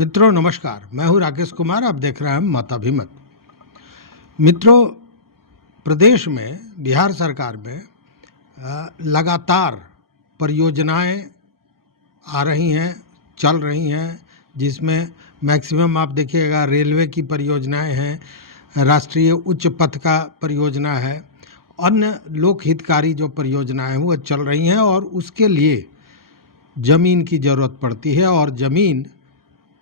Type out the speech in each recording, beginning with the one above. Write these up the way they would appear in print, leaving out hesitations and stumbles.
मित्रों नमस्कार, मैं हूं राकेश कुमार। आप देख रहे हैं मताभिमत। मित्रों, प्रदेश में बिहार सरकार में लगातार परियोजनाएं आ रही हैं, चल रही हैं, जिसमें मैक्सिमम आप देखिएगा रेलवे की परियोजनाएं हैं, राष्ट्रीय उच्च पथ का परियोजना है, अन्य लोक हितकारी जो परियोजनाएं हैं वो चल रही हैं और उसके लिए ज़मीन की ज़रूरत पड़ती है और ज़मीन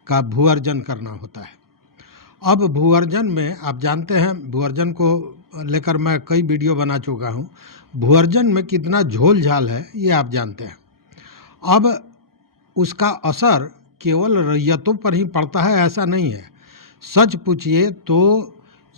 का भू-अर्जन करना होता है। अब भू-अर्जन में आप जानते हैं, भू-अर्जन को लेकर मैं कई वीडियो बना चुका हूं। भू-अर्जन में कितना झोल झाल है ये आप जानते हैं। अब उसका असर केवल रैयतों पर ही पड़ता है ऐसा नहीं है। सच पूछिए तो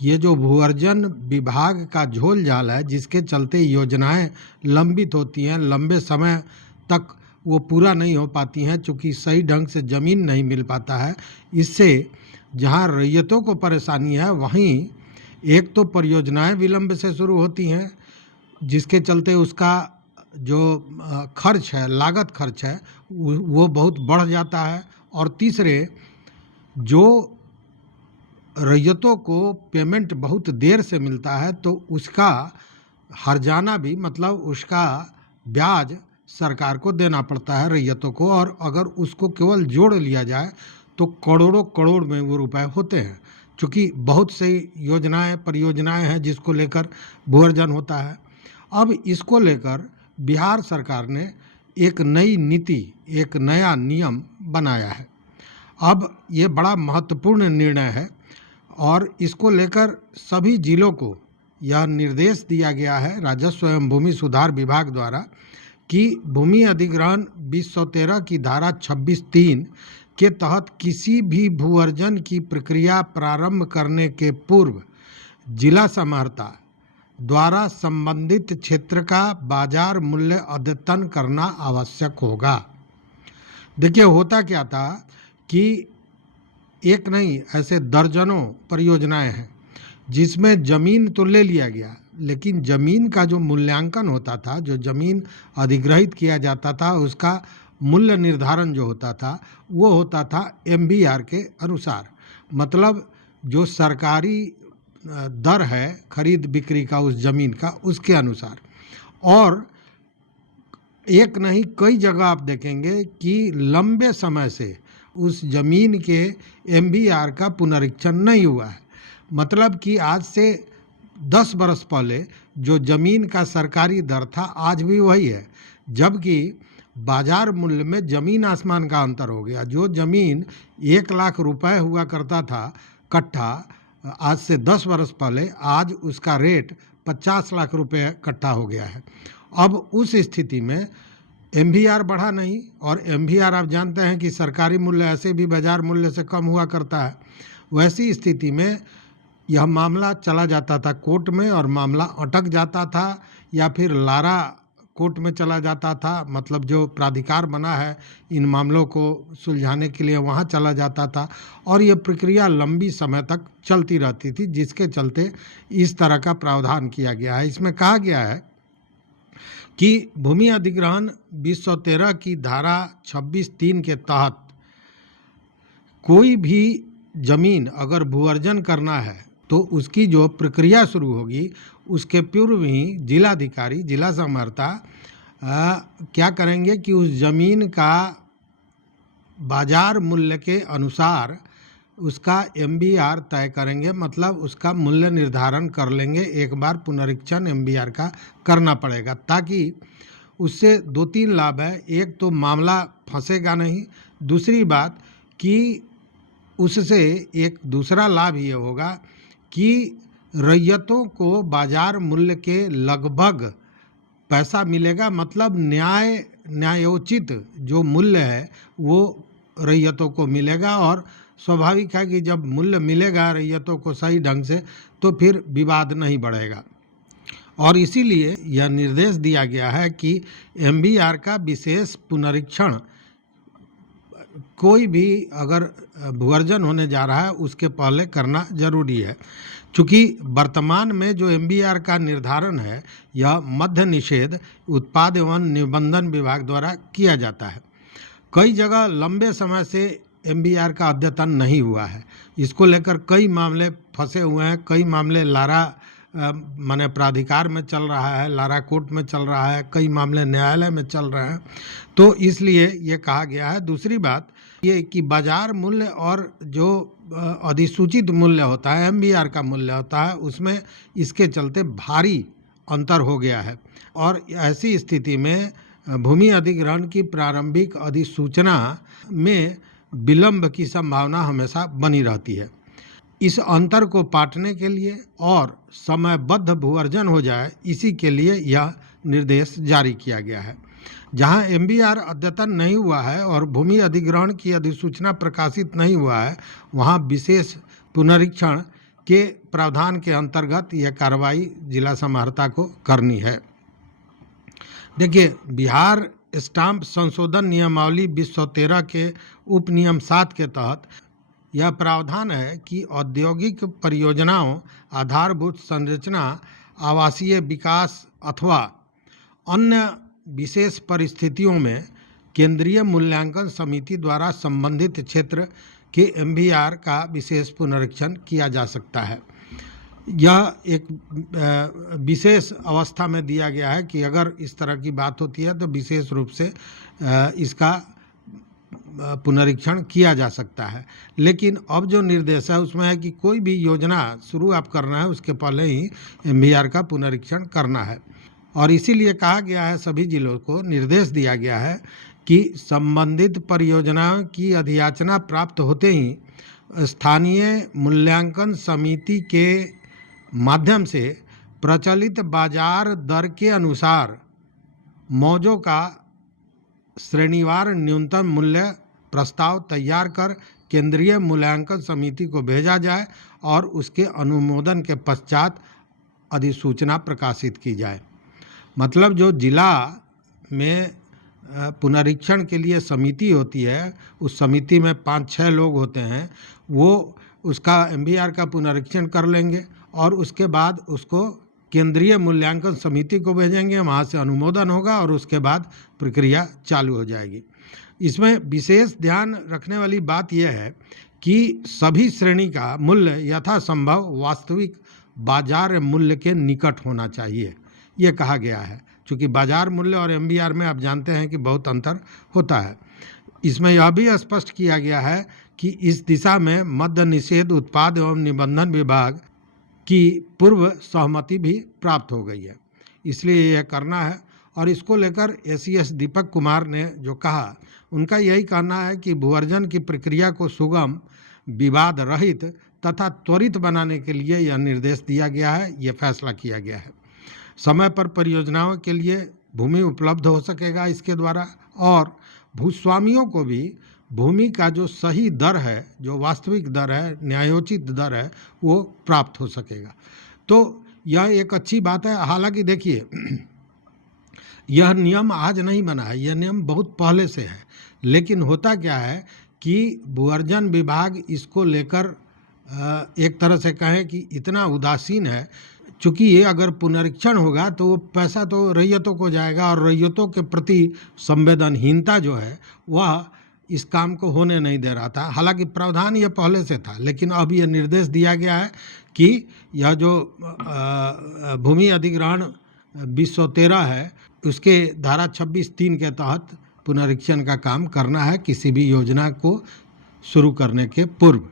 ये जो भू-अर्जन विभाग का झोल झाल है, जिसके चलते योजनाएं लंबित होती हैं, लंबे समय तक वो पूरा नहीं हो पाती हैं, चूँकि सही ढंग से ज़मीन नहीं मिल पाता है। इससे जहाँ रैयतों को परेशानी है, वहीं एक तो परियोजनाएं विलंब से शुरू होती हैं, जिसके चलते उसका जो खर्च है, लागत खर्च है, वो बहुत बढ़ जाता है। और तीसरे, जो रैयतों को पेमेंट बहुत देर से मिलता है तो उसका हर्जाना भी, मतलब उसका ब्याज सरकार को देना पड़ता है रैयतों को। और अगर उसको केवल जोड़ लिया जाए तो करोड़ों करोड़ में वो रुपए होते हैं, क्योंकि बहुत सी योजनाएं, परियोजनाएं हैं जिसको लेकर भू-अर्जन होता है। अब इसको लेकर बिहार सरकार ने एक नई नीति, एक नया नियम बनाया है। अब ये बड़ा महत्वपूर्ण निर्णय है और इसको लेकर सभी जिलों को यह निर्देश दिया गया है राजस्व एवं भूमि सुधार विभाग द्वारा कि भूमि अधिग्रहण 2013 की धारा 26(3) के तहत किसी भी भू-अर्जन की प्रक्रिया प्रारंभ करने के पूर्व जिला समाहर्ता द्वारा संबंधित क्षेत्र का बाजार मूल्य अद्यतन करना आवश्यक होगा। देखिए, होता क्या था कि एक नहीं, ऐसे दर्जनों परियोजनाएं हैं जिसमें ज़मीन तो ले लिया गया, लेकिन ज़मीन का जो मूल्यांकन होता था, जो ज़मीन अधिग्रहित किया जाता था, उसका मूल्य निर्धारण जो होता था वो होता था MBR के अनुसार, मतलब जो सरकारी दर है खरीद बिक्री का उस ज़मीन का, उसके अनुसार। और एक नहीं, कई जगह आप देखेंगे कि लंबे समय से उस ज़मीन के MBR का पुनरीक्षण नहीं हुआ है। मतलब कि आज से 10 बरस पहले जो ज़मीन का सरकारी दर था आज भी वही है, जबकि बाजार मूल्य में ज़मीन आसमान का अंतर हो गया। जो ज़मीन 1 लाख रुपए हुआ करता था कट्ठा आज से 10 बरस पहले, आज उसका रेट 50 लाख रुपए कट्ठा हो गया है। अब उस स्थिति में MBR बढ़ा नहीं, और MBR आप जानते हैं कि सरकारी मूल्य ऐसे भी बाजार मूल्य से कम हुआ करता है। वैसी स्थिति में यह मामला चला जाता था कोर्ट में और मामला अटक जाता था, या फिर लारा कोर्ट में चला जाता था, मतलब जो प्राधिकार बना है इन मामलों को सुलझाने के लिए वहाँ चला जाता था, और ये प्रक्रिया लंबी समय तक चलती रहती थी, जिसके चलते इस तरह का प्रावधान किया गया है। इसमें कहा गया है कि भूमि अधिग्रहण 2013 की धारा 26(3) के तहत कोई भी ज़मीन अगर भू-अर्जन करना है तो उसकी जो प्रक्रिया शुरू होगी उसके पूर्व ही जिलाधिकारी, जिला समाहर्ता क्या करेंगे कि उस ज़मीन का बाजार मूल्य के अनुसार उसका MBR तय करेंगे, मतलब उसका मूल्य निर्धारण कर लेंगे। एक बार पुनरीक्षण MBR का करना पड़ेगा, ताकि उससे 2-3 लाभ है। एक तो मामला फंसेगा नहीं, दूसरी बात कि उससे एक दूसरा लाभ ये होगा कि रैयतों को बाजार मूल्य के लगभग पैसा मिलेगा, मतलब न्यायोचित जो मूल्य है वो रैयतों को मिलेगा। और स्वाभाविक है कि जब मूल्य मिलेगा रैयतों को सही ढंग से तो फिर विवाद नहीं बढ़ेगा। और इसीलिए यह निर्देश दिया गया है कि MBR का विशेष पुनरीक्षण कोई भी अगर भू-अर्जन होने जा रहा है उसके पहले करना जरूरी है, क्योंकि वर्तमान में जो MBR का निर्धारण है यह मध्य निषेध उत्पाद एवं निबंधन विभाग द्वारा किया जाता है। कई जगह लंबे समय से एमबीआर का अद्यतन नहीं हुआ है। इसको लेकर कई मामले फंसे हुए हैं, कई मामले लारा माने प्राधिकार में चल रहा है, लारा कोर्ट में चल रहा है, कई मामले न्यायालय में चल रहे हैं। तो इसलिए ये कहा गया है। दूसरी बात ये कि बाजार मूल्य और जो अधिसूचित मूल्य होता है, एमबीआर का मूल्य होता है, उसमें इसके चलते भारी अंतर हो गया है और ऐसी स्थिति में भूमि अधिग्रहण की प्रारंभिक अधिसूचना में विलंब की संभावना हमेशा बनी रहती है। इस अंतर को पाटने के लिए और समयबद्ध भू अर्जन हो जाए, इसी के लिए यह निर्देश जारी किया गया है। जहां एमबीआर अद्यतन नहीं हुआ है और भूमि अधिग्रहण की अधिसूचना प्रकाशित नहीं हुआ है, वहां विशेष पुनरीक्षण के प्रावधान के अंतर्गत यह कार्रवाई जिला समाहर्ता को करनी है। देखिए, बिहार स्टाम्प संशोधन नियमावली 2013 के उप नियम 7 के तहत यह प्रावधान है कि औद्योगिक परियोजनाओं, आधारभूत संरचना, आवासीय विकास अथवा अन्य विशेष परिस्थितियों में केंद्रीय मूल्यांकन समिति द्वारा संबंधित क्षेत्र के एमबीआर का विशेष पुनरीक्षण किया जा सकता है। यह एक विशेष अवस्था में दिया गया है कि अगर इस तरह की बात होती है तो विशेष रूप से इसका पुनरीक्षण किया जा सकता है। लेकिन अब जो निर्देश है उसमें है कि कोई भी योजना शुरू आप करना है उसके पहले ही एमबीआर का पुनरीक्षण करना है। और इसीलिए कहा गया है, सभी जिलों को निर्देश दिया गया है कि संबंधित परियोजनाओं की अधियाचना प्राप्त होते ही स्थानीय मूल्यांकन समिति के माध्यम से प्रचलित बाजार दर के अनुसार मौजों का श्रेणीवार न्यूनतम मूल्य प्रस्ताव तैयार कर केंद्रीय मूल्यांकन समिति को भेजा जाए और उसके अनुमोदन के पश्चात अधिसूचना प्रकाशित की जाए। मतलब जो जिला में पुनरीक्षण के लिए समिति होती है, उस समिति में 5-6 लोग होते हैं, वो उसका एमबीआर का पुनरीक्षण कर लेंगे और उसके बाद उसको केंद्रीय मूल्यांकन समिति को भेजेंगे, वहाँ से अनुमोदन होगा और उसके बाद प्रक्रिया चालू हो जाएगी। इसमें विशेष ध्यान रखने वाली बात यह है कि सभी श्रेणी का मूल्य यथासंभव वास्तविक बाजार मूल्य के निकट होना चाहिए, ये कहा गया है। चूँकि बाजार मूल्य और एमबीआर में आप जानते हैं कि बहुत अंतर होता है। इसमें यह भी स्पष्ट किया गया है कि इस दिशा में मद्य निषेध उत्पाद एवं निबंधन विभाग की पूर्व सहमति भी प्राप्त हो गई है, इसलिए यह करना है। और इसको लेकर एसीएस दीपक कुमार ने जो कहा, उनका यही कहना है कि भू अर्जन की प्रक्रिया को सुगम, विवाद रहित तथा त्वरित बनाने के लिए यह निर्देश दिया गया है, यह फैसला किया गया है। समय पर परियोजनाओं के लिए भूमि उपलब्ध हो सकेगा इसके द्वारा और भूस्वामियों को भी भूमि का जो सही दर है, जो वास्तविक दर है, न्यायोचित दर है, वो प्राप्त हो सकेगा। तो यह एक अच्छी बात है। हालांकि देखिए, यह नियम आज नहीं बना है, यह नियम बहुत पहले से है। लेकिन होता क्या है कि भू अर्जन विभाग इसको लेकर एक तरह से कहें कि इतना उदासीन है, चूँकि ये अगर पुनरीक्षण होगा तो वो पैसा तो रैयतों को जाएगा और रैयतों के प्रति संवेदनहीनता जो है वह इस काम को होने नहीं दे रहा था। हालांकि प्रावधान ये पहले से था, लेकिन अब ये निर्देश दिया गया है कि यह जो भूमि अधिग्रहण 2013 है, उसके धारा 26(3) के तहत पुनरीक्षण का काम करना है किसी भी योजना को शुरू करने के पूर्व।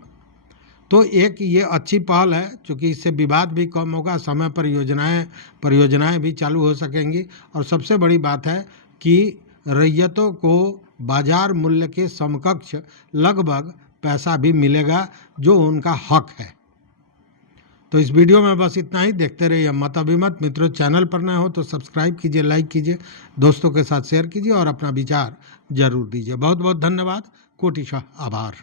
तो एक ये अच्छी पहल है, क्योंकि इससे विवाद भी कम होगा, समय पर परियोजनाएं भी चालू हो सकेंगी और सबसे बड़ी बात है कि रैयतों को बाजार मूल्य के समकक्ष लगभग पैसा भी मिलेगा जो उनका हक है। तो इस वीडियो में बस इतना ही। देखते रहिए मत अभिमत। मित्रों, चैनल पर नए हो तो सब्सक्राइब कीजिए, लाइक कीजिए, दोस्तों के साथ शेयर कीजिए और अपना विचार जरूर दीजिए। बहुत बहुत धन्यवाद। कोटिशः आभार।